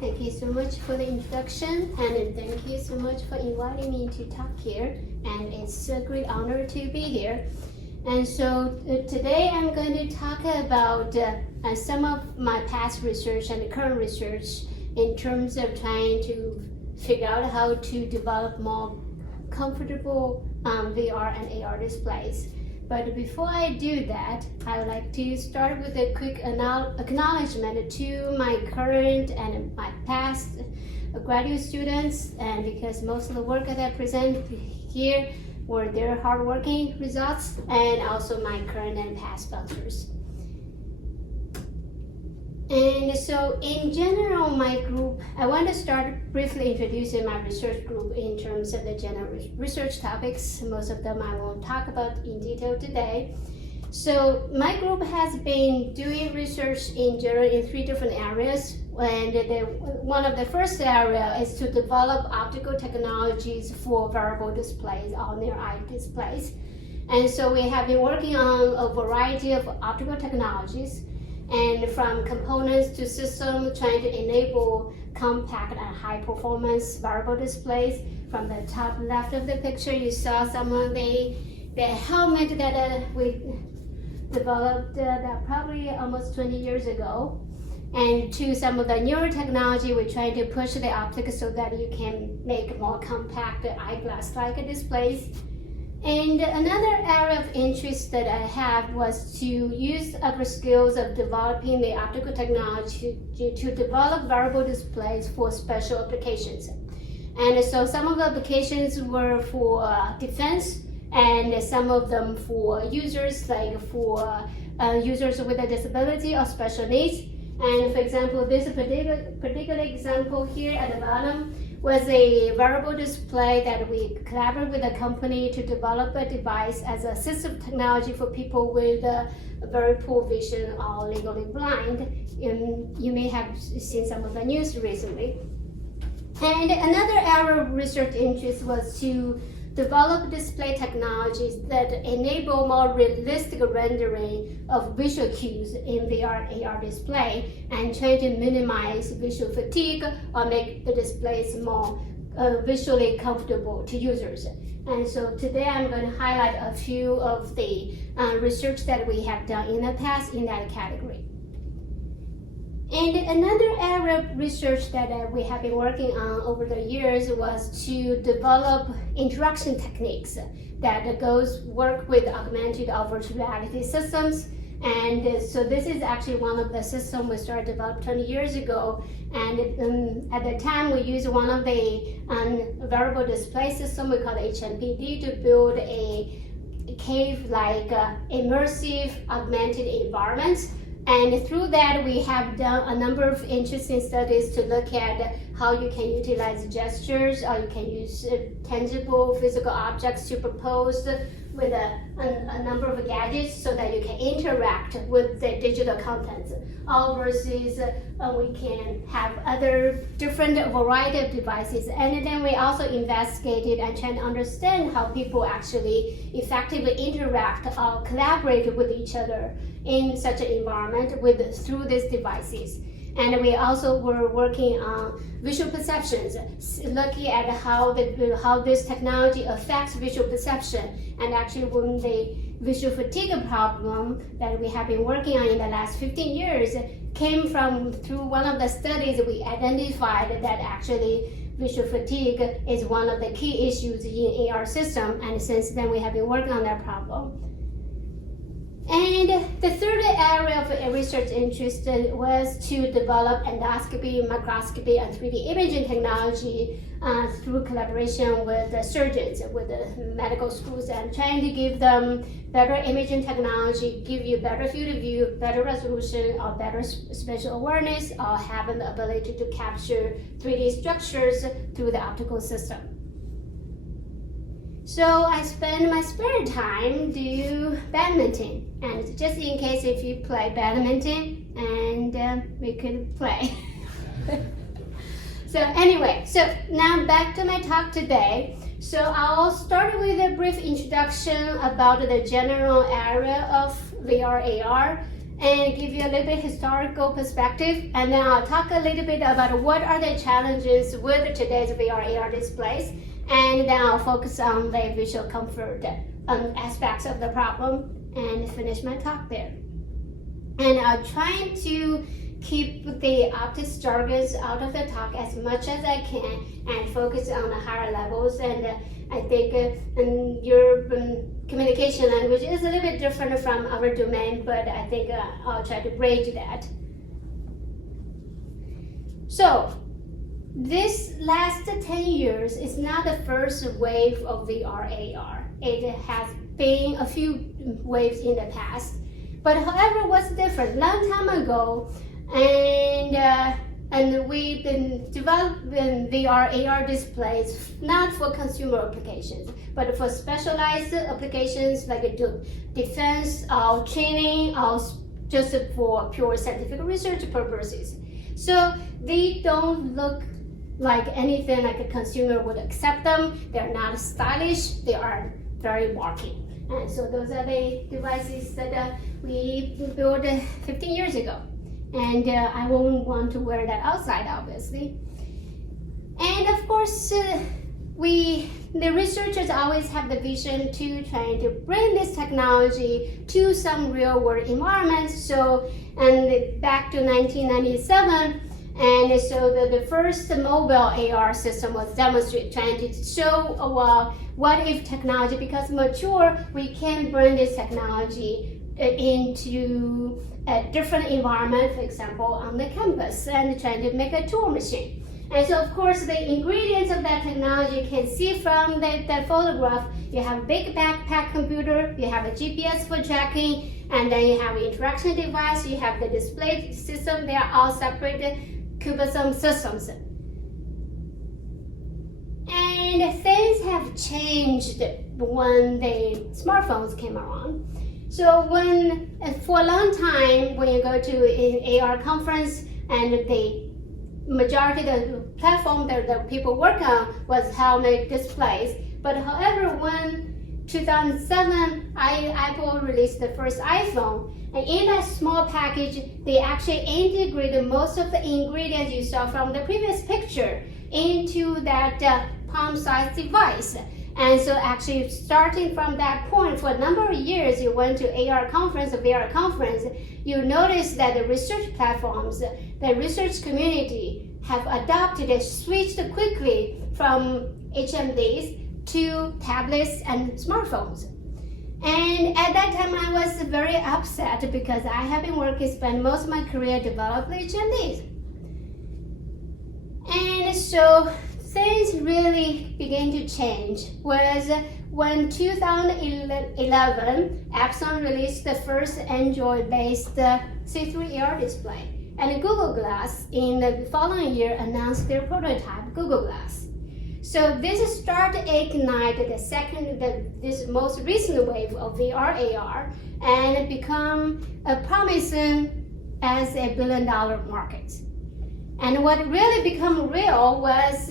Thank you so much for the introduction, and thank you so much for inviting me to talk here, and it's a great honor to be here. And so today I'm going to talk about some of my past research and current research in terms of trying to figure out how to develop more comfortable VR and AR displays. But before I do that, I would like to start with a quick acknowledgement to my current and my past graduate students, and because most of the work that I present here were their hardworking results, and also my current and past sponsors. And so in general, my group, I want to start briefly introducing my research group in terms of the general research topics. Most of them I won't talk about in detail today. So my group has been doing research in general in 3 different areas. And one of the first area is to develop optical technologies for wearable displays, on their eye displays. And so we have been working on a variety of optical technologies, and from components to system, trying to enable compact and high performance wearable displays. From the top left of the picture, you saw some of the helmet that we developed that probably almost 20 years ago. And to some of the newer technology, we're trying to push the optics so that you can make more compact eyeglass-like displays. And another area of interest that I have was to use our skills of developing the optical technology to develop wearable displays for special applications. And so some of the applications were for defense, and some of them for users, like for users with a disability or special needs. And for example, this particular example here at the bottom was a wearable display that we collaborated with a company to develop a device as a assistive technology for people with very poor vision or legally blind. And you may have seen some of the news recently. And another area of research interest was to develop display technologies that enable more realistic rendering of visual cues in VR and AR display, and trying to minimize visual fatigue or make the displays more visually comfortable to users. And so today I'm going to highlight a few of the research that we have done in the past in that category. And another area of research that we have been working on over the years was to develop interaction techniques that work with augmented or virtual reality systems. And so this is actually one of the systems we started developing 20 years ago. And at the time, we used one of the wearable display system we call HMDs to build a cave-like immersive augmented environment. And through that, we have done a number of interesting studies to look at how you can utilize gestures, or you can use tangible physical objects superposed with a number of gadgets so that you can interact with the digital content. All versus we can have other different variety of devices. And then we also investigated and tried to understand how people actually effectively interact or collaborate with each other in such an environment through these devices. And we also were working on visual perceptions, looking at how this technology affects visual perception. And actually, when the visual fatigue problem that we have been working on in the last 15 years came through one of the studies, we identified that actually visual fatigue is one of the key issues in AR system. And since then, we have been working on that problem. And the third area of research interest was to develop endoscopy, microscopy, and 3D imaging technology through collaboration with the surgeons, with the medical schools, and trying to give them better imaging technology, give you better field of view, better resolution, or better spatial awareness, or having the ability to capture 3D structures through the optical system. So I spend my spare time do badminton, and just in case if you play badminton, and we could play. So anyway, so now back to my talk today. So I'll start with a brief introduction about the general area of VR AR and give you a little bit historical perspective, and then I'll talk a little bit about what are the challenges with today's VR AR displays, and then I'll focus on the visual comfort aspects of the problem and finish my talk there. And I'll try to keep the optics jargons out of the talk as much as I can and focus on the higher levels. And I think your communication language is a little bit different from our domain, but I think I'll try to bridge that. So this last 10 years is not the first wave of VR AR. It has been a few waves in the past. But however, what's different? Long time ago, and we've been developing VR AR displays not for consumer applications, but for specialized applications like defense or training or just for pure scientific research purposes. So they don't look like anything like a consumer would accept them. They're not stylish. They are very bulky. And so those are the devices that we built 15 years ago. And I won't want to wear that outside, obviously. And of course, the researchers always have the vision to try to bring this technology to some real world environments. So, and back to 1997, and so the first mobile AR system was demonstrated, trying to show, well, what if technology becomes mature, we can bring this technology into a different environment, for example, on the campus, and trying to make a tour machine. And so, of course, the ingredients of that technology you can see from that photograph. You have a big backpack computer, you have a GPS for tracking, and then you have an interaction device, you have the display system. They are all separate cubism systems. And things have changed when the smartphones came around. So for a long time, when you go to an AR conference, and the majority of the platform that the people work on was helmet displays. But however, when 2007, Apple released the first iPhone, and in that small package, they actually integrated most of the ingredients you saw from the previous picture into that palm-sized device. And so actually starting from that point, for a number of years, you went to AR conference or VR conference, you notice that the research platforms, the research community have adopted and switched quickly from HMDs to tablets and smartphones. And at that time, I was very upset because I have been spent most of my career developing HMDs. And so things really began to change was when 2011, Epson released the first Android-based see-through AR display. And Google Glass in the following year announced their prototype, Google Glass. So this started to ignite this most recent wave of VR AR, and it become promising as a billion-dollar market. And what really became real was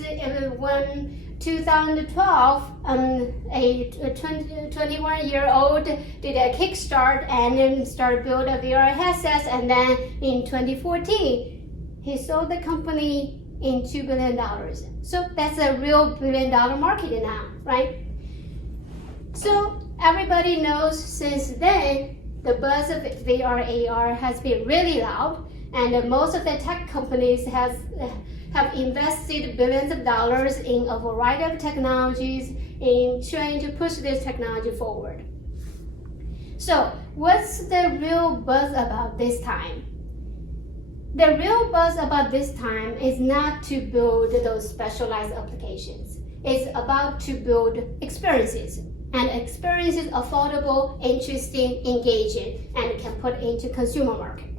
when 2012, a 21-year-old did a kickstart and then started building VR headsets, and then in 2014, he sold the company in $2 billion. So that's a real billion-dollar market now, right? So everybody knows since then, the buzz of VR AR has been really loud, and most of the tech companies have invested billions of dollars in a variety of technologies in trying to push this technology forward. So what's the real buzz about this time? The real buzz about this time is not to build those specialized applications. It's about to build experiences, and experiences affordable, interesting, engaging, and can put into consumer market.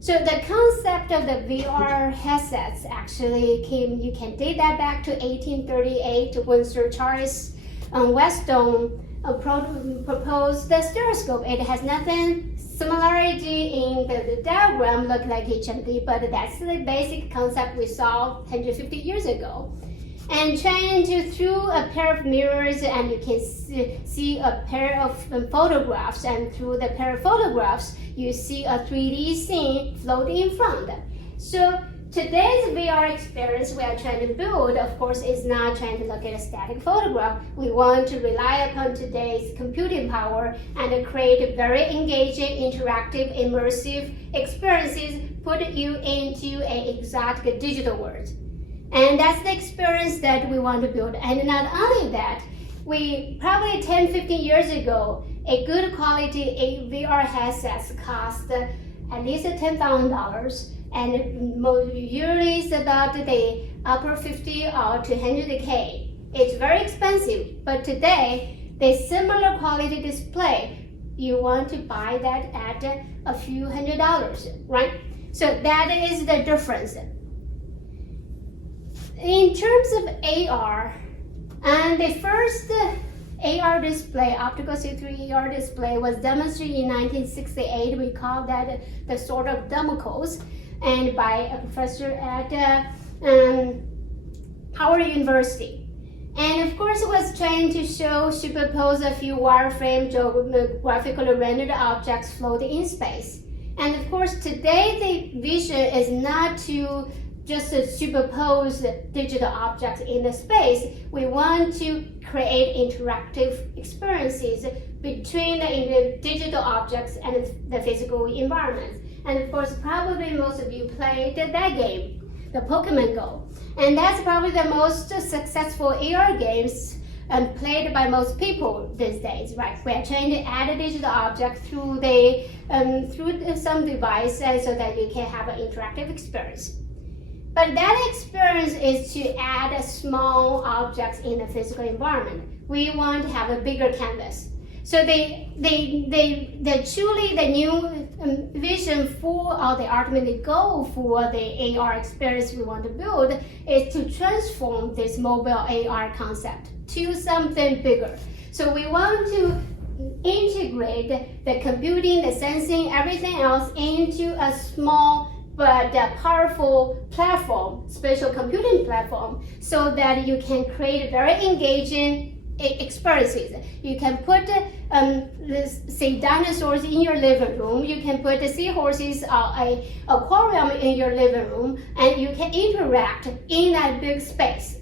So the concept of the VR headsets actually came, you can date that back to 1838 when Sir Charles Weston proposed the stereoscope. It has nothing similarity in the diagram, look like HMD, but that's the basic concept we saw 150 years ago. And trying to through a pair of mirrors, and you can see a pair of photographs, and through the pair of photographs you see a 3D scene floating in front. So today's VR experience we are trying to build, of course, is not trying to look at a static photograph. We want to rely upon today's computing power and create very engaging, interactive, immersive experiences, put you into an exotic digital world. And that's the experience that we want to build. And not only that, we probably 10, 15 years ago, a good quality VR headset cost at least $10,000, and usually it's about the upper 50 or to 100K. It's very expensive, but today, the similar quality display, you want to buy that at a few $100s, right? So that is the difference. In terms of AR, and the first AR display, optical see-through AR display, was demonstrated in 1968. We call that the sort of demos, and by a professor at Howard University. And of course, it was trying to superpose a few wireframe geographically rendered objects floating in space. And of course, today the vision is not to just to superpose digital objects in the space. We want to create interactive experiences between the digital objects and the physical environment. And of course, probably most of you played that game, the Pokemon Go. And that's probably the most successful AR games played by most people these days, right? We are trying to add a digital object through some device so that you can have an interactive experience. But that experience is to add small objects in the physical environment. We want to have a bigger canvas. So truly the new vision for, or the ultimate goal for the AR experience we want to build is to transform this mobile AR concept to something bigger. So we want to integrate the computing, the sensing, everything else into a small but powerful platform, spatial computing platform, so that you can create very engaging experiences. You can put, say, dinosaurs in your living room. You can put seahorses or an aquarium in your living room, and you can interact in that big space.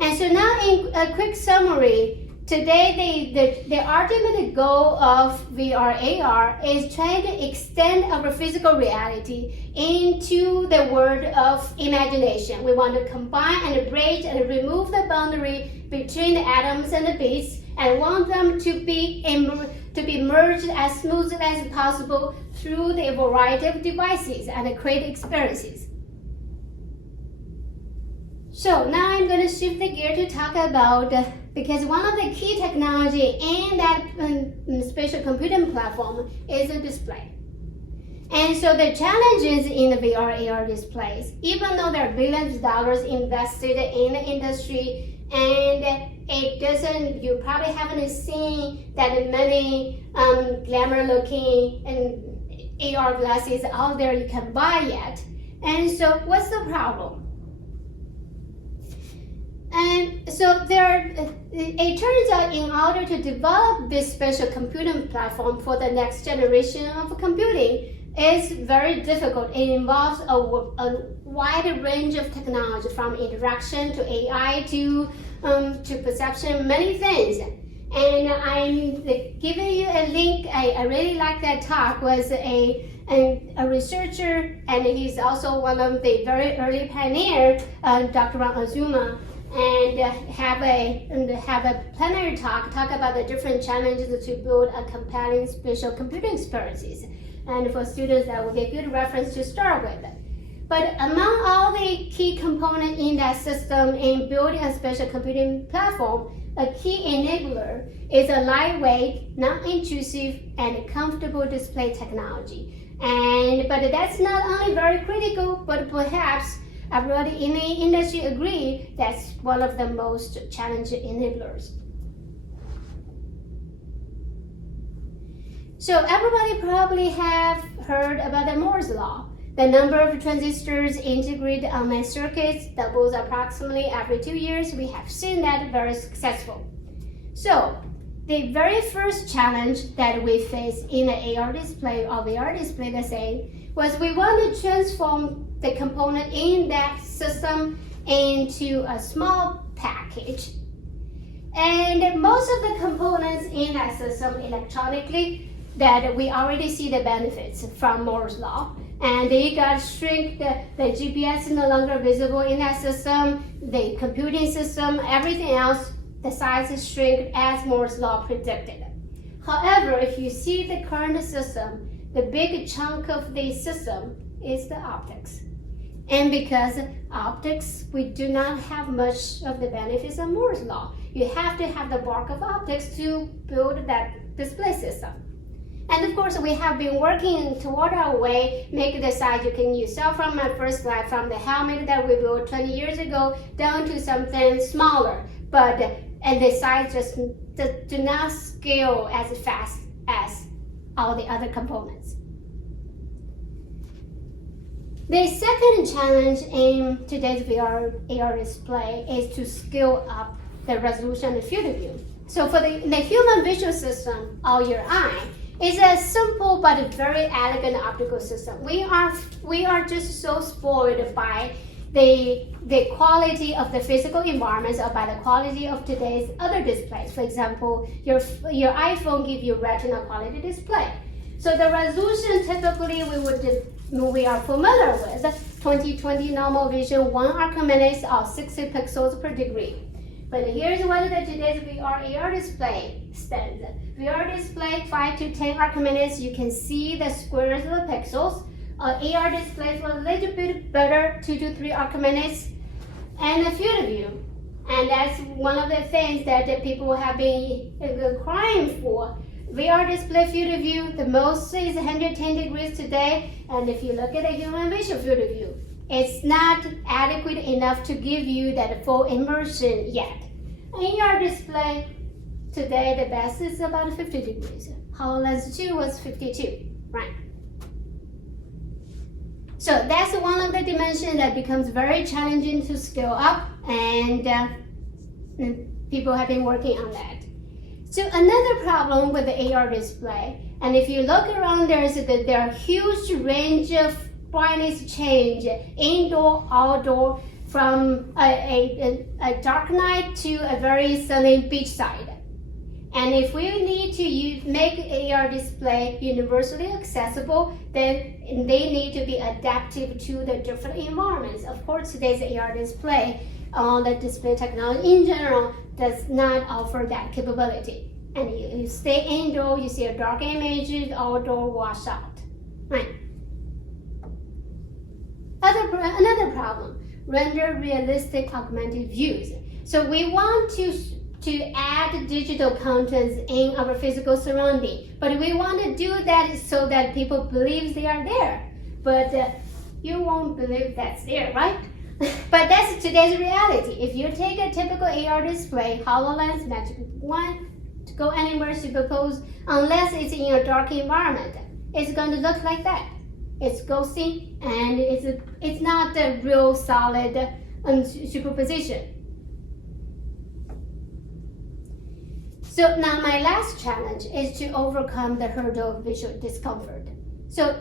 And so now, in a quick summary, today, the ultimate goal of VR AR is trying to extend our physical reality into the world of imagination. We want to combine and bridge and remove the boundary between the atoms and the bits, and want them to be merged as smoothly as possible through the variety of devices and create experiences. So now I'm going to shift the gear to talk about, because one of the key technology in that spatial computing platform is the display. And so the challenges in the VR AR displays, even though there are billions of dollars invested in the industry, and it doesn't, you probably haven't seen that many glamour looking and AR glasses out there you can buy yet. And so what's the problem? And so it turns out, in order to develop this spatial computing platform for the next generation of computing, is very difficult. It involves a wide range of technology, from interaction to AI to perception, many things. And I'm giving you a link. I really like that talk. Was a researcher, and he's also one of the very early pioneers, Dr. Ron Azuma. and have a plenary talk about the different challenges to build a compelling spatial computing experiences. And for students, that will be a good reference to start with. But among all the key components in that system in building a spatial computing platform, a key enabler is a lightweight, non-intrusive, and comfortable display technology. But that's not only very critical, but perhaps everybody in the industry agree that's one of the most challenging enablers. So everybody probably have heard about the Moore's law. The number of transistors integrated on my circuits doubles approximately every 2 years. We have seen that very successful. So the very first challenge that we faced in an AR display or VR display, the same, was we want to transform the component in that system into a small package. And most of the components in that system electronically, that we already see the benefits from Moore's law. And they got shrink, the GPS is no longer visible in that system, the computing system, everything else, the size is shrink as Moore's law predicted. However, if you see the current system, the big chunk of the system is the optics. And because optics, we do not have much of the benefits of Moore's law. You have to have the bulk of optics to build that display system. And of course, we have been working toward our way, make the size you can use. So from my first slide, from the helmet that we built 20 years ago down to something smaller, and the size just do not scale as fast as all the other components. The second challenge in today's VR AR display is to scale up the resolution and field of view. So for the human visual system, or your eye, it's a simple but very elegant optical system. We are just so spoiled by the quality of the physical environments or by the quality of today's other displays. For example, your iPhone gives you retina quality display. So the resolution typically we are familiar with 20/20 normal vision, 1 arcminutes or 60 pixels per degree. But here's what today's VR AR display stands. VR display 5 to 10 arcminutes, you can see the squares of the pixels. AR displays a little bit better, 2 to 3 arcminutes, and a field of view. And that's one of the things that the people have been crying for. VR display field of view, the most is 110 degrees today, and if you look at the human visual field of view, it's not adequate enough to give you that full immersion yet. AR display today, the best is about 50 degrees. HoloLens 2 was 52, right? So that's one of the dimensions that becomes very challenging to scale up, and people have been working on that. So another problem with the AR display, and if you look around, there are huge range of brightness change, indoor, outdoor, from a dark night to a very sunny beachside. And if we need to make AR display universally accessible, then they need to be adaptive to the different environments. Of course, today's AR display, the display technology in general, does not offer that capability. And you stay indoor, you see a dark image, outdoor wash out, right? Another problem, render realistic augmented views. So we want to add digital contents in our physical surrounding, but we want to do that so that people believe they are there. But you won't believe that's there, right? But that's today's reality. If you take a typical AR display, HoloLens, Magic 1, to go anywhere, superpose, unless it's in a dark environment, it's going to look like that. It's ghosty, and it's not a real solid superposition. So now my last challenge is to overcome the hurdle of visual discomfort. So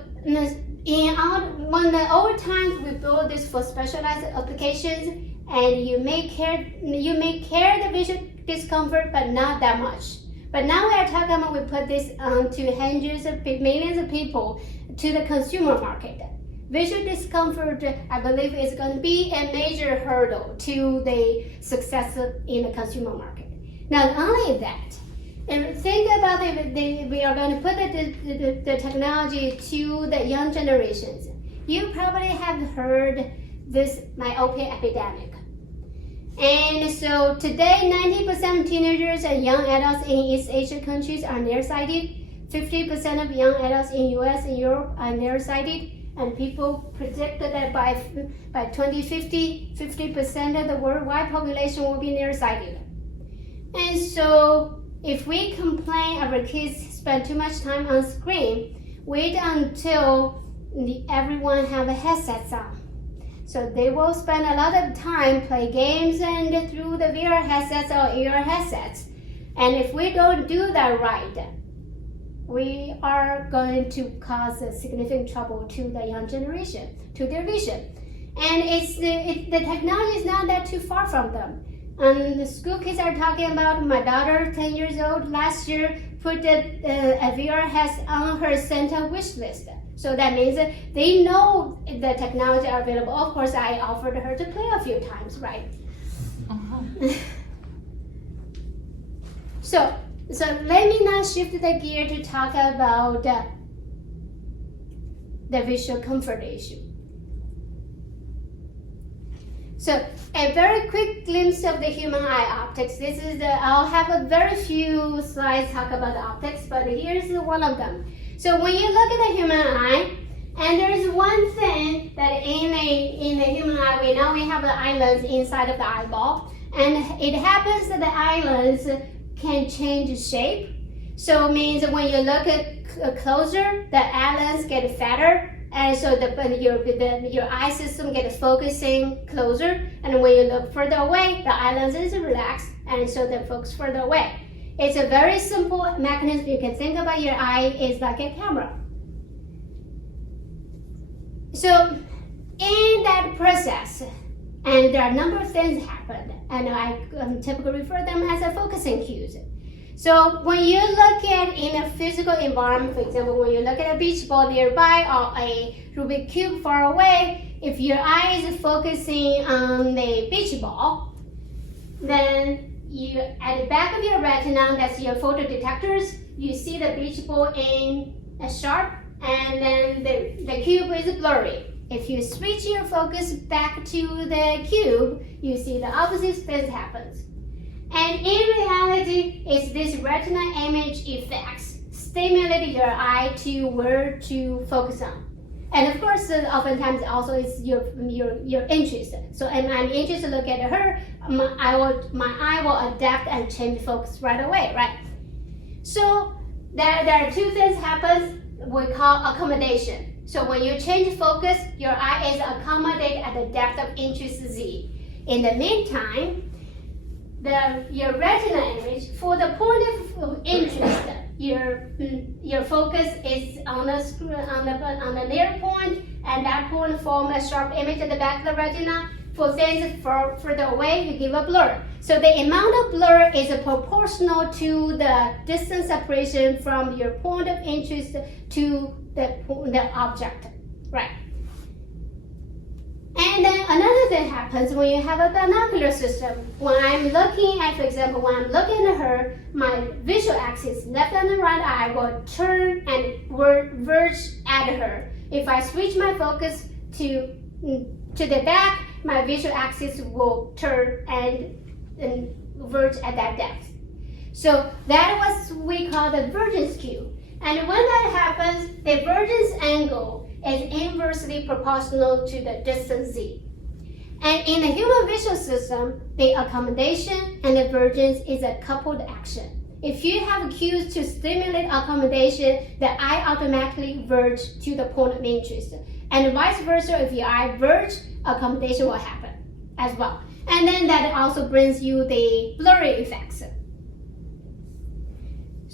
over time, we build this for specialized applications, and you may care the visual discomfort, but not that much. But now we are talking about we put this to hundreds of millions of people to the consumer market. visual discomfort, I believe, is going to be a major hurdle to the success in the consumer market. Not only that, and think about we are going to put the technology to the young generations. You probably have heard this myopia epidemic. And so today, 90% of teenagers and young adults in East Asian countries are nearsighted. 50% of young adults in US and Europe are nearsighted. And people predict that by 2050, 50% of the worldwide population will be nearsighted. And so if we complain our kids spend too much time on screen, wait until everyone have headsets on. So they will spend a lot of time play games and through the VR headsets or AR headsets. And if we don't do that right, we are going to cause a significant trouble to the young generation, to their vision. And the technology is not that too far from them. And the school kids are talking about my daughter, 10 years old, last year put a VR headset on her Santa wish list. So that means that they know the technology are available. Of course, I offered her to play a few times, right? So let me now shift the gear to talk about the visual comfort issue. So a very quick glimpse of the human eye optics. This is I'll have a very few slides talk about the optics, but here's one of them. So when you look at the human eye, and there's one thing that in the human eye, we know we have the eyelids inside of the eyeball, and it happens that the eyelids can change shape. So it means when you look at closer, the eyelids get fatter, and so your eye system gets focusing closer. And when you look further away, the eyelids is relaxed, and so they focus further away. It's a very simple mechanism. You can think about your eye is like a camera. So in that process, and there are a number of things happen, and I typically refer them as a focusing cues. So when you look at in a physical environment, for example, when you look at a beach ball nearby or a Rubik's Cube far away, if your eye is focusing on the beach ball, then you, at the back of your retina, that's your photodetectors, you see the beach ball in a sharp, and then the cube is blurry. If you switch your focus back to the cube, you see the opposite thing happens. And in reality, it's this retina image effects stimulate your eye to where to focus on. And of course, oftentimes also it's your interest. So I'm interested to look at her, my eye will adapt and change focus right away, right? So there are two things happen we call accommodation. So when you change focus, your eye is accommodated at the depth of interest Z. In the meantime, your retina image, for the point of interest, your focus is on the near point, and that point forms a sharp image at the back of the retina. For things further away, you give a blur. So the amount of blur is proportional to the distance separation from your point of interest to the object, right? And then another thing happens when you have a binocular system. When I'm looking at, for example, when I'm looking at her, my visual axis, left and the right eye, will turn and verge at her. If I switch my focus to the back, my visual axis will turn and verge at that depth. So that was what we call the vergence cue. And when that happens, the vergence angle is inversely proportional to the distance z. And in the human visual system, the accommodation and the vergence is a coupled action. If you have cues to stimulate accommodation, the eye automatically verge to the point of interest. And vice versa, if your eye verge, accommodation will happen as well. And then that also brings you the blurry effects.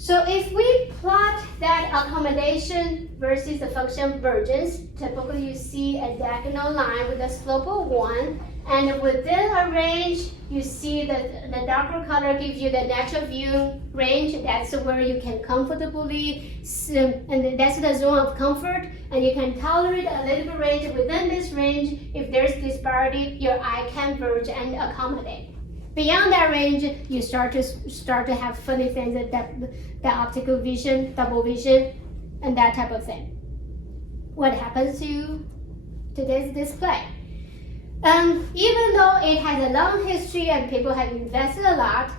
So if we plot that accommodation versus the function divergence, typically you see a diagonal line with a slope of 1, and within a range, you see that the darker color gives you the natural view range. That's where you can comfortably, and that's the zone of comfort, and you can tolerate a little bit range. Within this range, if there's disparity, your eye can verge and accommodate. Beyond that range, you start to have funny things, the optical vision, double vision, and that type of thing. What happens to today's display? Even though it has a long history and people have invested a lot,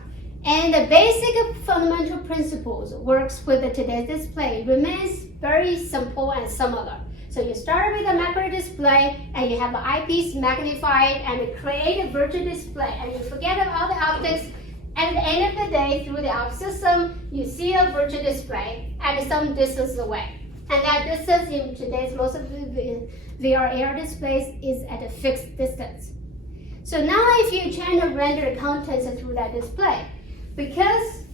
and the basic fundamental principles works with today's display remains very simple and similar. So you start with a macro display, and you have an eyepiece magnified and create a virtual display, and you forget about the optics. At the end of the day, through the optic system, you see a virtual display at some distance away. And that distance in today's most of the VR AR displays is at a fixed distance. So now if you try to render contents through that display, because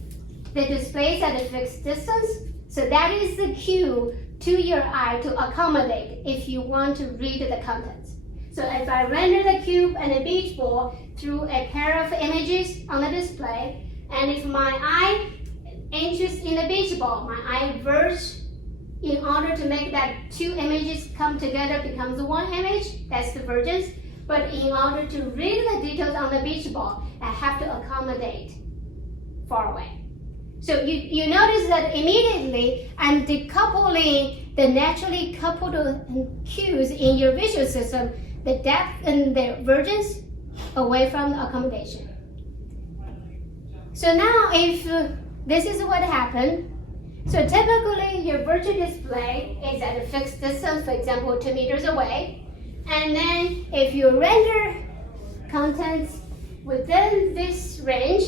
the display is at a fixed distance, so that is the cue to your eye to accommodate if you want to read the contents. So if I render the cube and a beach ball through a pair of images on the display, and if my eye interested in the beach ball, my eye verge in order to make that two images come together becomes one image, that's divergence. But in order to read the details on the beach ball, I have to accommodate far away. So you notice that immediately I'm decoupling the naturally coupled cues in your visual system, the depth and the divergence away from the accommodation. So now if this is what happened, so typically your virtual display is at a fixed distance, for example 2 meters away, and then if you render contents within this range,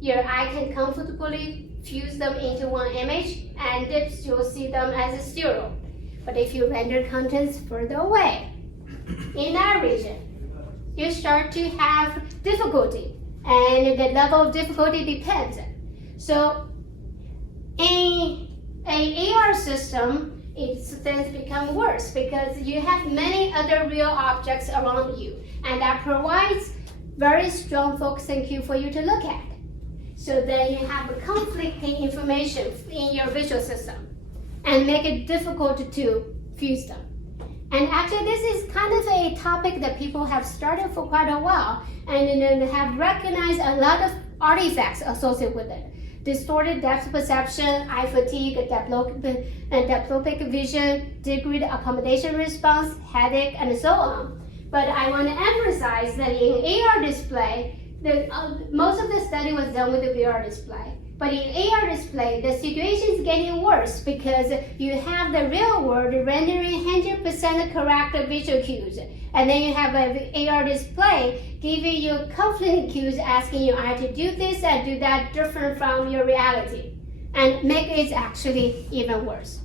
your eye can comfortably fuse them into one image, and you'll see them as a stereo. But if you render contents further away, in that region, you start to have difficulty, and the level of difficulty depends. So in an AR system, things become worse because you have many other real objects around you, and that provides very strong focusing cue for you to look at. So then you have a conflicting information in your visual system and make it difficult to fuse them. And actually this is kind of a topic that people have started for quite a while, and then have recognized a lot of artifacts associated with it. Distorted depth perception, eye fatigue, diplopia vision, degreed accommodation response, headache, and so on. But I want to emphasize that in AR display, most of the study was done with the VR display. But in AR display, the situation is getting worse because you have the real world rendering 100% correct visual cues. And then you have an AR display giving you conflicting cues, asking your eye to do this and do that different from your reality, and make it actually even worse.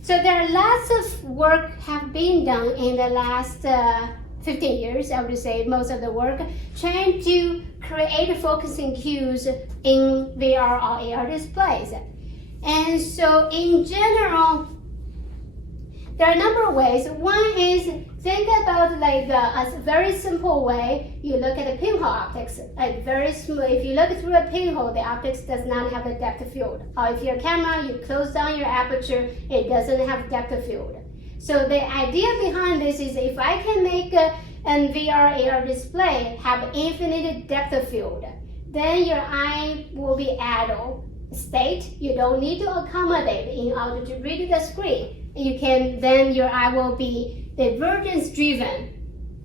So there are lots of work have been done in the last 15 years, I would say most of the work, trying to create focusing cues in VR or AR displays. And so in general, there are a number of ways. One is think about like a very simple way. You look at the pinhole optics. If you look through a pinhole, the optics does not have a depth of field. Or if your camera, you close down your aperture, it doesn't have depth of field. So the idea behind this is if I can make a VR AR display have infinite depth of field, then your eye will be idle state. You don't need to accommodate in order to read the screen. Then your eye will be divergence driven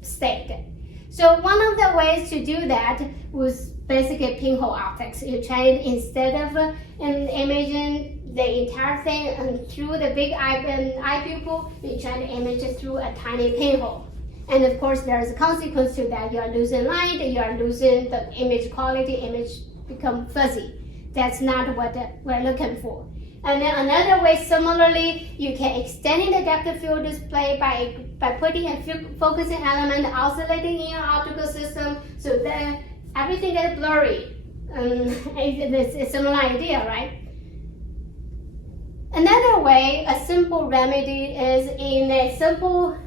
state. So one of the ways to do that was basically pinhole optics. You try it instead of imaging the entire thing and through the big eye pupil, you try to image it through a tiny pinhole. And of course, there is a consequence to that. You are losing light, you are losing the image quality, image become fuzzy. That's not what we're looking for. And then another way, similarly, you can extend the depth of field display by putting a focusing element oscillating in your optical system so that everything gets blurry. It's a similar idea, right? Another way, a simple remedy is in a simple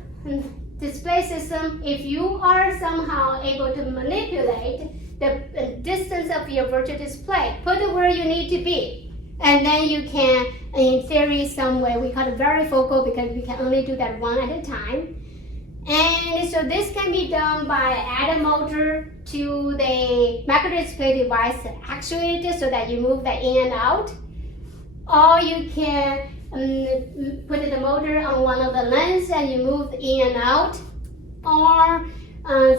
display system. If you are somehow able to manipulate the distance of your virtual display, put it where you need to be, and then you can, in theory, some way, we call it varifocal because we can only do that one at a time. And so this can be done by add a motor to the micro display device actuator so that you move that in and out. Or you can put the motor on one of the lens and you move in and out. Or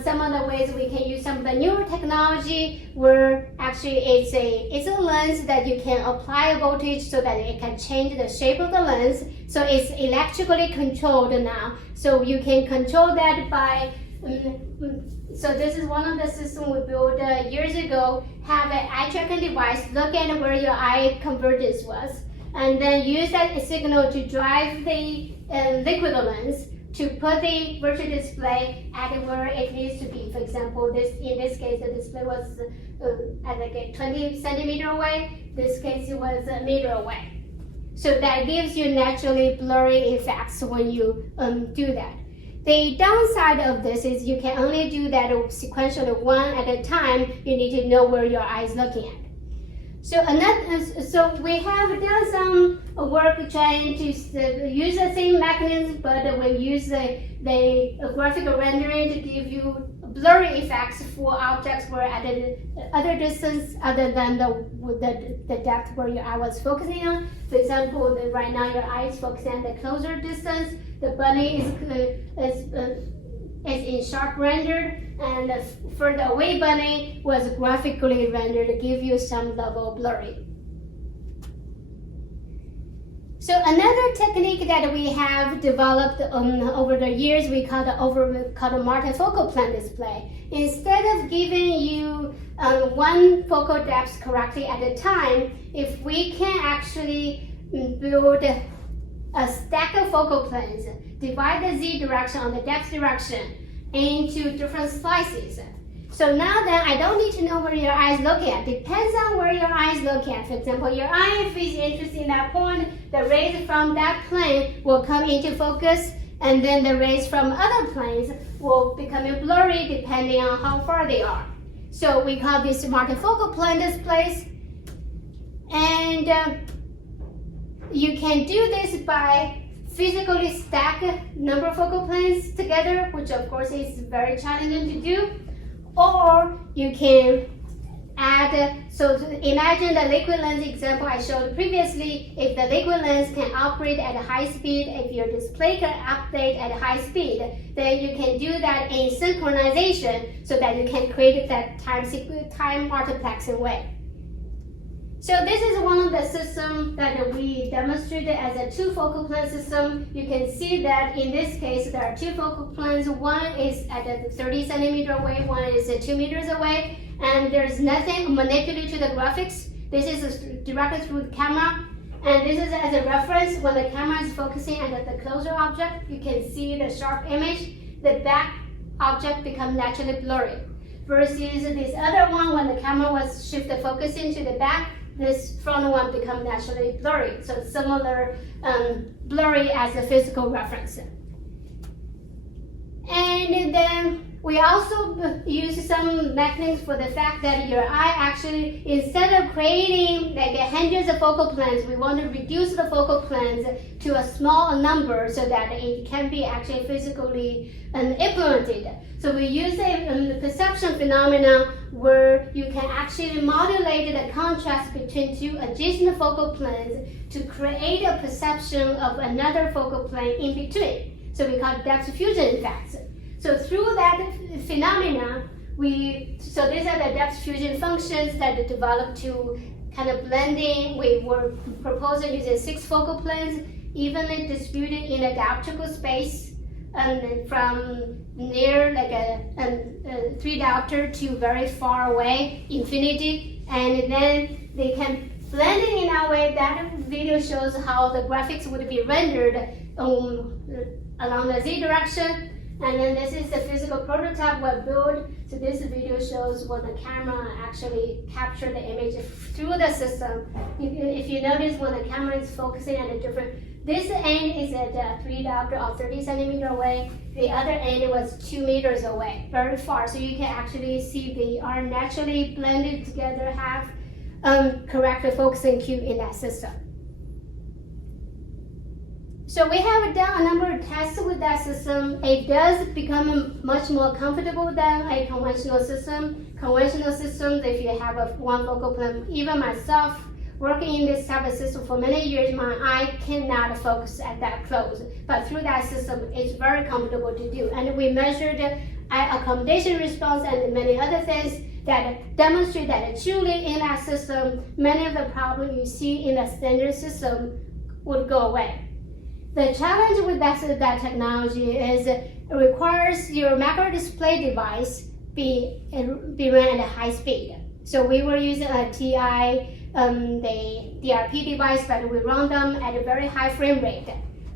some other ways we can use some of the newer technology where actually it's a lens that you can apply a voltage so that it can change the shape of the lens. So it's electrically controlled now. So you can control that by, so this is one of the systems we built years ago, have an eye tracking device, look at where your eye convergence was, and then use that signal to drive the liquid lens to put the virtual display at where it needs to be. For example, in this case, the display was at like 20 centimeter away. This case, it was a meter away. So that gives you naturally blurry effects when you do that. The downside of this is you can only do that sequentially one at a time. You need to know where your eye is looking at. So we have done some work trying to use the same mechanism, but we use the graphical rendering to give you blurry effects for objects where at other distance other than the depth where your eye was focusing on. For example, right now your eye is focusing on the closer distance. The bunny is in sharp rendered, and the further away bunny was graphically rendered to give you some level of blurry. So another technique that we have developed over the years, we call the multifocal plane display. Instead of giving you one focal depth correctly at a time, if we can actually build a stack of focal planes, divide the z direction on the depth direction into different slices. So now then, I don't need to know where your eye is looking at. Depends on where your eye is looking at. For example, your eye, if it's interested in that point, the rays from that plane will come into focus, and then the rays from other planes will become blurry depending on how far they are. So we call this multifocal plane displays. And you can do this by physically stack number of focal planes together, which of course is very challenging to do. Or you can add, so imagine the liquid lens example I showed previously. If the liquid lens can operate at a high speed, if your display can update at a high speed, then you can do that in synchronization so that you can create that time multiplexing way. So this is one of the systems that we demonstrated as a two focal plane system. You can see that in this case, there are two focal planes. One is at 30 centimeter away, one is 2 meters away, and there's nothing manipulated to the graphics. This is directly through the camera, and this is as a reference. When the camera is focusing on the closer object, you can see the sharp image. The back object becomes naturally blurry. Versus this other one, when the camera was shifted focusing to the back, this front one becomes naturally blurry. So similar blurry as a physical reference. And then we also use some mechanisms for the fact that your eye actually, instead of creating like hundreds of focal planes, we want to reduce the focal planes to a small number so that it can be actually physically implemented. So we use a perception phenomena where you can actually modulate the contrast between two adjacent focal planes to create a perception of another focal plane in between. So we call it depth fusion effects. So through that phenomena, so these are the depth fusion functions that developed to kind of blending. We were proposing using 6 focal planes, evenly distributed in a dioptrical space, and from near like a 3 diopter to very far away, infinity, and then they can blend it in that way. That video shows how the graphics would be rendered along the z direction. And then this is the physical prototype we built. So this video shows when the camera actually captured the image through the system. If you notice when the camera is focusing at a different, this end is at 3 diopter or 30 centimeter away. The other end was 2 meters away, very far. So you can actually see they are naturally blended together, have correct focusing cue in that system. So we have done a number of tests with that system. It does become much more comfortable than a conventional system. Conventional systems, if you have one focal plane, even myself, working in this type of system for many years, my eye cannot focus at that close. But through that system, it's very comfortable to do. And we measured eye accommodation response and many other things that demonstrate that truly in that system, many of the problems you see in the standard system would go away. The challenge with that technology is it requires your macro display device be run at a high speed. So we were using a TI, the DRP device, but we run them at a very high frame rate,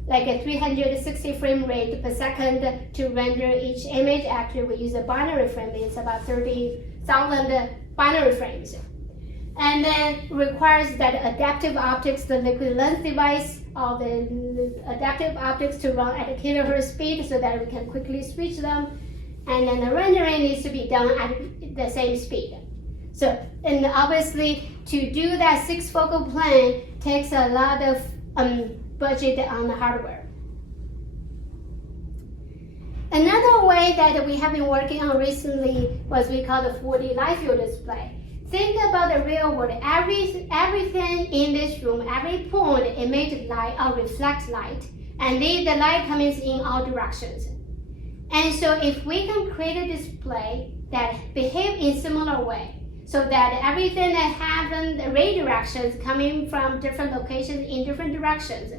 like a 360 frame rate per second to render each image. Actually, we use a binary frame. It's about 30,000 binary frames. And then requires that adaptive optics, the liquid lens device, or the adaptive optics to run at a kilohertz speed so that we can quickly switch them. And then the rendering needs to be done at the same speed. So, and obviously to do that 6 focal plane takes a lot of budget on the hardware. Another way that we have been working on recently was we call the 4D light field display. Think about the real world. Everything in this room, every point emits light or reflects light, and the light comes in all directions. And so if we can create a display that behaves in similar way, so that everything that happens, the ray directions coming from different locations in different directions.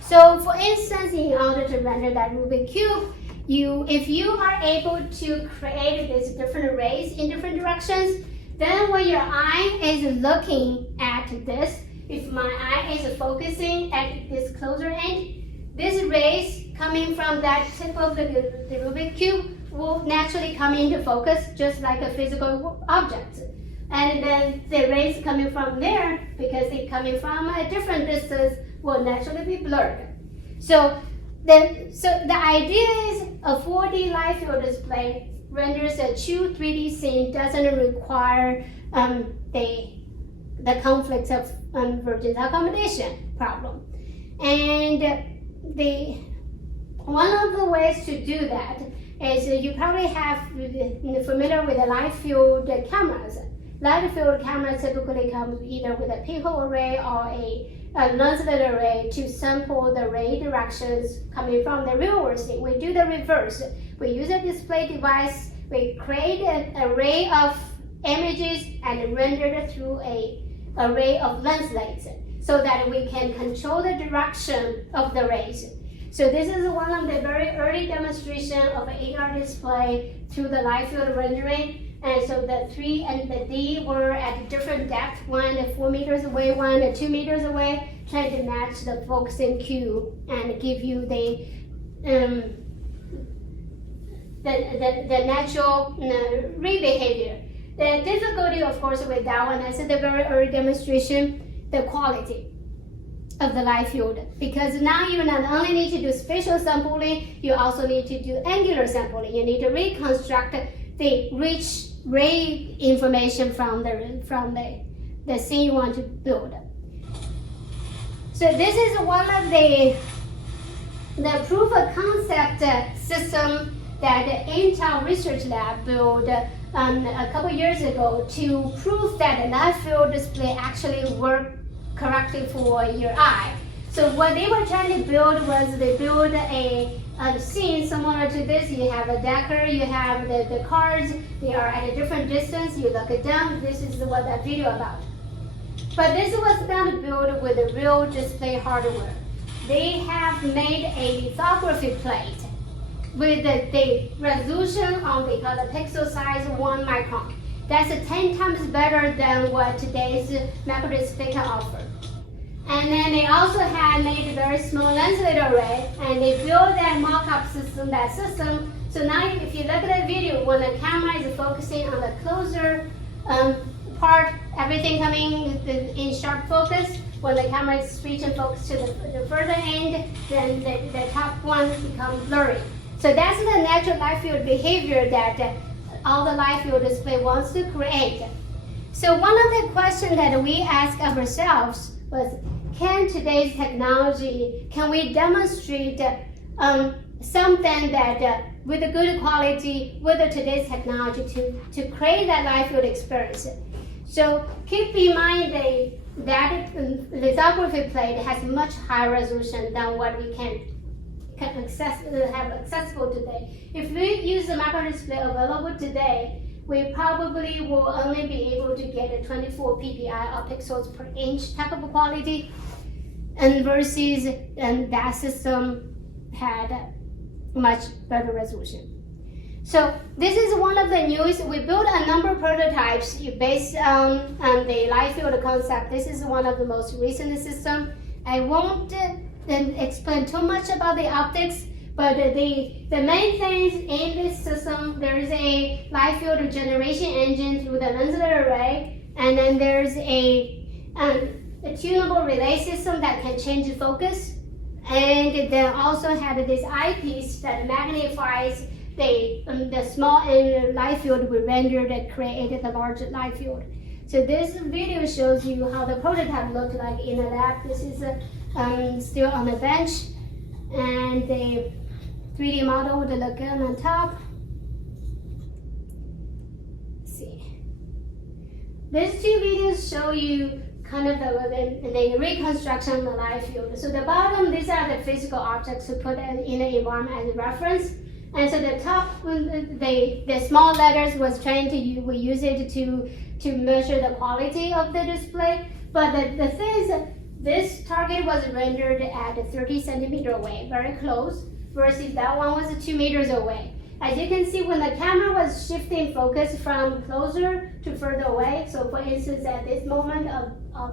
So for instance, in order to render that Rubik's Cube, if you are able to create these different rays in different directions, then when your eye is looking at this, if my eye is focusing at this closer end, these rays coming from that tip of the Rubik's Cube will naturally come into focus just like a physical object. And then the rays coming from there, because they're coming from a different distance, will naturally be blurred. So the idea is a 4D light field display renders a true 3D scene, doesn't require the conflict of convergence accommodation problem. And one of the ways to do that is you probably have familiar with the light field cameras. Light field cameras typically come either with a pinhole array or a lens-lit array to sample the ray directions coming from the real world scene. We do the reverse. We use a display device. We create an array of images and render it through an array of lenslets so that we can control the direction of the rays. So this is one of the very early demonstration of an AR display through the light field rendering. And so the 3 and the D were at different depth, one at 4 meters away, one at 2 meters away, trying to match the focusing cue and give you the natural ray behavior. The difficulty, of course, with that one is the very early demonstration, the quality of the light field. Because now you not only need to do spatial sampling, you also need to do angular sampling. You need to reconstruct the rich ray information from the scene you want to build. So this is one of the proof of concept system that the Intel Research Lab built a couple years ago to prove that the light field display actually worked correctly for your eye. So what they were trying to build was they build a scene similar to this. You have a decker, you have the cards, they are at a different distance, you look at them. This is what that video about. But this was not built with the real display hardware. They have made a lithography plate with the resolution on the pixel size 1 micron. That's 10 times better than what today's macro display can offer. And then they also had made a very small lens-lit array, and they built that mock-up system, So now if you look at that video, when the camera is focusing on the closer part, everything coming in sharp focus. When the camera is switching focus to the further end, then the top one becomes blurry. So that's the natural light field behavior that all the light field display wants to create. So one of the questions that we ask ourselves was, can today's technology, can we demonstrate something that with a good quality with today's technology to create that light field experience? So keep in mind that lithography plate has much higher resolution than what we can have accessible today. If we use the micro display available today, we probably will only be able to get a 24 ppi or pixels per inch type of quality, and versus that system had much better resolution. So this is one of the newest. We built a number of prototypes based on the light field concept. This is one of the most recent systems. I won't explain too much about the optics, but the main things in this system, there is a light field generation engine through the lenslet array, and then there's a tunable relay system that can change focus, and then also had this eyepiece that magnifies the small end light field we rendered that created the large light field. So this video shows you how the prototype looked like in the lab. This is still on the bench, and the 3D model with the lagoon on top. Let's see. These two videos show you kind of the reconstruction of the light field. So the bottom, these are the physical objects to put in the environment as a reference. And so the top, the small letters was trying to we use it to measure the quality of the display. But the thing is, this target was rendered at 30 centimeter away, very close, versus that one was 2 meters away. As you can see, when the camera was shifting focus from closer to further away, so for instance, at this moment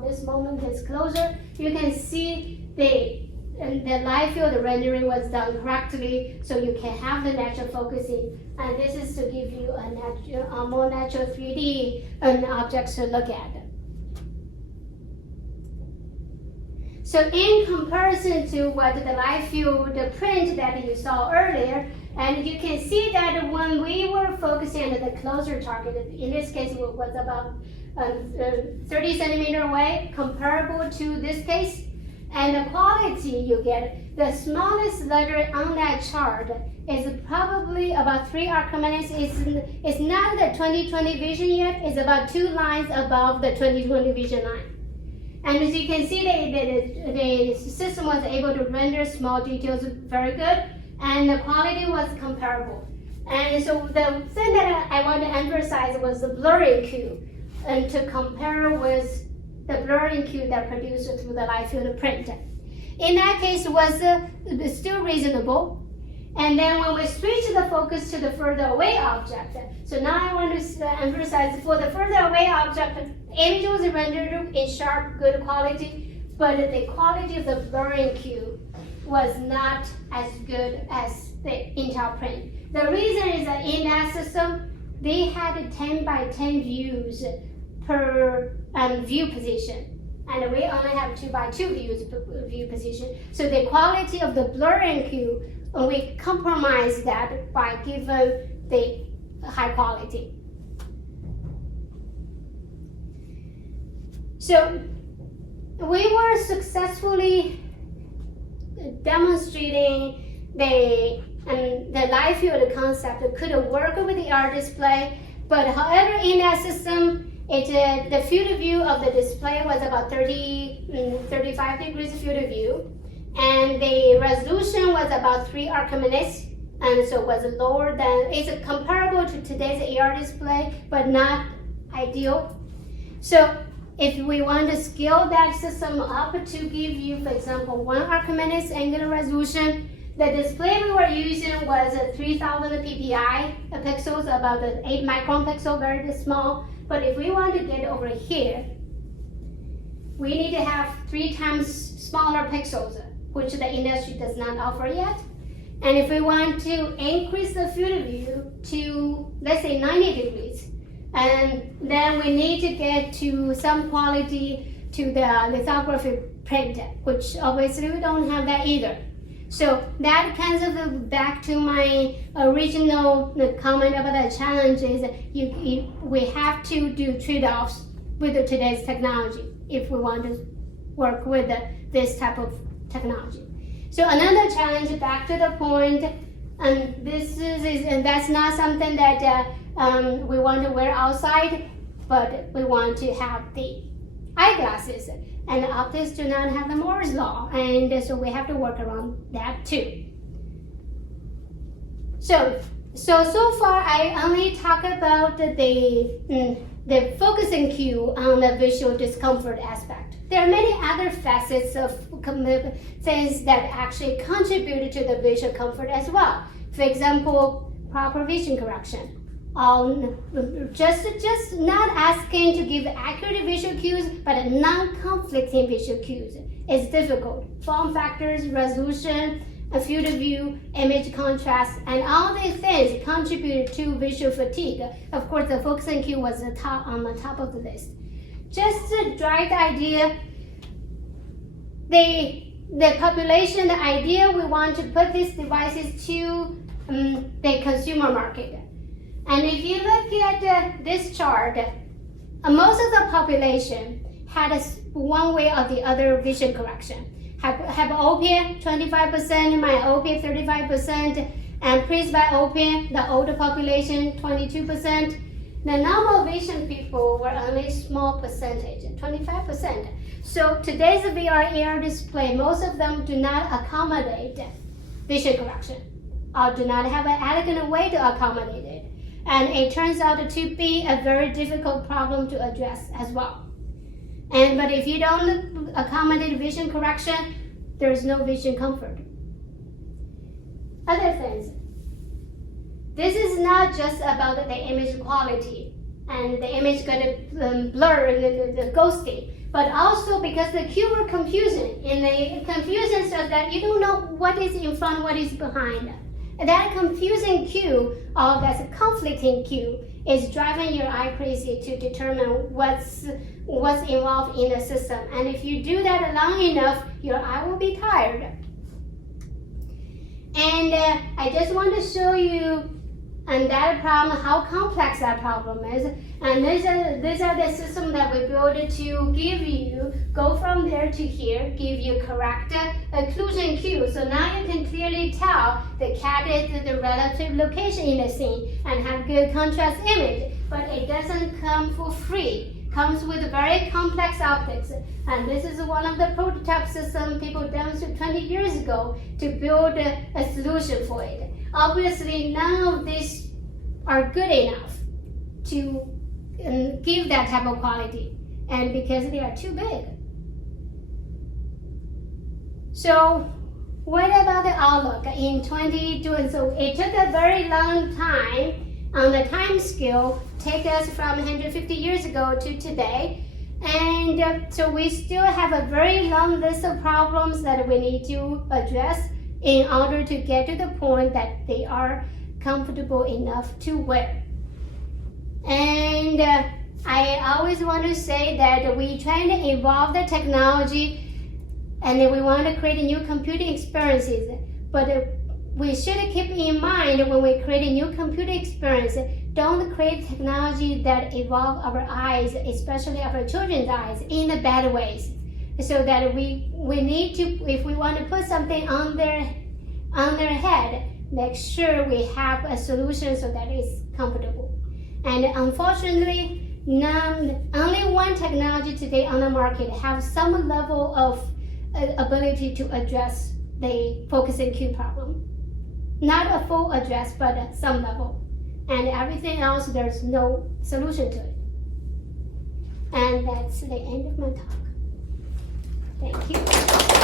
this moment is closer, you can see the light field rendering was done correctly, so you can have the natural focusing. And this is to give you a more natural 3D objects to look at. So in comparison to what the light field print that you saw earlier, and you can see that when we were focusing on the closer target, in this case it was about 30 centimeter away, comparable to this case. And the quality you get, the smallest letter on that chart is probably about 3 arc-minutes. It's not the 20/20 vision yet, it's about 2 lines above the 20/20 vision line. And as you can see, the system was able to render small details very good, and the quality was comparable. And so the thing that I want to emphasize was the blurring cue, and to compare with the blurring cue that produced through the light field print. In that case, it was still reasonable. And then when we switch the focus to the further away object, so now I want to emphasize for the further away object, image was rendered in sharp, good quality, but the quality of the blurring cue was not as good as the Intel print. The reason is that in that system, they had 10 by 10 views per view position, and we only have 2 by 2 view position. So the quality of the blurring cue, we compromise that by giving the high quality. So we were successfully demonstrating the light field concept could work with the AR display, but however in that system, the field of view of the display was about 35 degrees field of view, and the resolution was about 3 arc-minutes, and so it was lower than, it's comparable to today's AR display, but not ideal. So if we want to scale that system up to give you, for example, 1 arc-minutes angular resolution, the display we were using was a 3000 ppi pixels, about an 8 micron pixel, very small. But if we want to get over here, we need to have 3 times smaller pixels, which the industry does not offer yet. And if we want to increase the field of view to, let's say, 90 degrees, and then we need to get to some quality to the lithography print, which obviously we don't have that either. So that kind of back to my original comment about the challenge is we have to do trade-offs with today's technology if we want to work with this type of technology. So another challenge, back to the point, and that's not something that we want to wear outside, but we want to have the eyeglasses. And optics do not have the Moore's law, and so we have to work around that too. So far I only talk about the focusing cue on the visual discomfort aspect. There are many other facets of things that actually contribute to the visual comfort as well. For example, proper vision correction. Just not asking to give accurate visual cues, but non-conflicting visual cues. It's difficult. Form factors, resolution, a field of view, image contrast, and all these things contribute to visual fatigue. Of course, the focusing cue was on the top of the list. Just to drive the idea, the population, the idea we want to put these devices to the consumer market. And if you look at this chart, most of the population had one way or the other vision correction. Hyperopia, 25%, myopia, 35%, and presbyopia, the older population, 22%. The normal vision people were only a small percentage, 25%. So today's VR AR display, most of them do not accommodate vision correction or do not have an elegant way to accommodate it. And it turns out to be a very difficult problem to address as well. But if you don't accommodate vision correction, there's no vision comfort. Other things. This is not just about the image quality and the image going to blur, the ghosting, but also because the cue were confusing. And the confusion so that you don't know what is in front, what is behind. And that confusing cue, or that's a conflicting cue, is driving your eye crazy to determine what's involved in the system. And if you do that long enough, your eye will be tired. And I just want to show you that problem, how complex that problem is. And these are the systems that we built to give you, go from there to here, give you correct occlusion cue. So now you can clearly tell the cat is the relative location in the scene and have good contrast image. But it doesn't come for free. It comes with very complex optics. And this is one of the prototype systems people demonstrated 20 years ago to build a solution for it. Obviously, none of these are good enough to give that type of quality, and because they are too big. So what about the outlook in 2020? So it took a very long time on the time scale, take us from 150 years ago to today. And so we still have a very long list of problems that we need to address in order to get to the point that they are comfortable enough to wear. And I always want to say that we try to evolve the technology and then we want to create new computing experiences. But we should keep in mind when we create a new computing experience, don't create technology that evolve our eyes, especially our children's eyes, in the bad ways. So that we need to, if we want to put something on their head, make sure we have a solution so that it's comfortable. And unfortunately, only one technology today on the market has some level of ability to address the focusing cue problem. Not a full address, but at some level. And everything else, there's no solution to it. And that's the end of my talk. Thank you.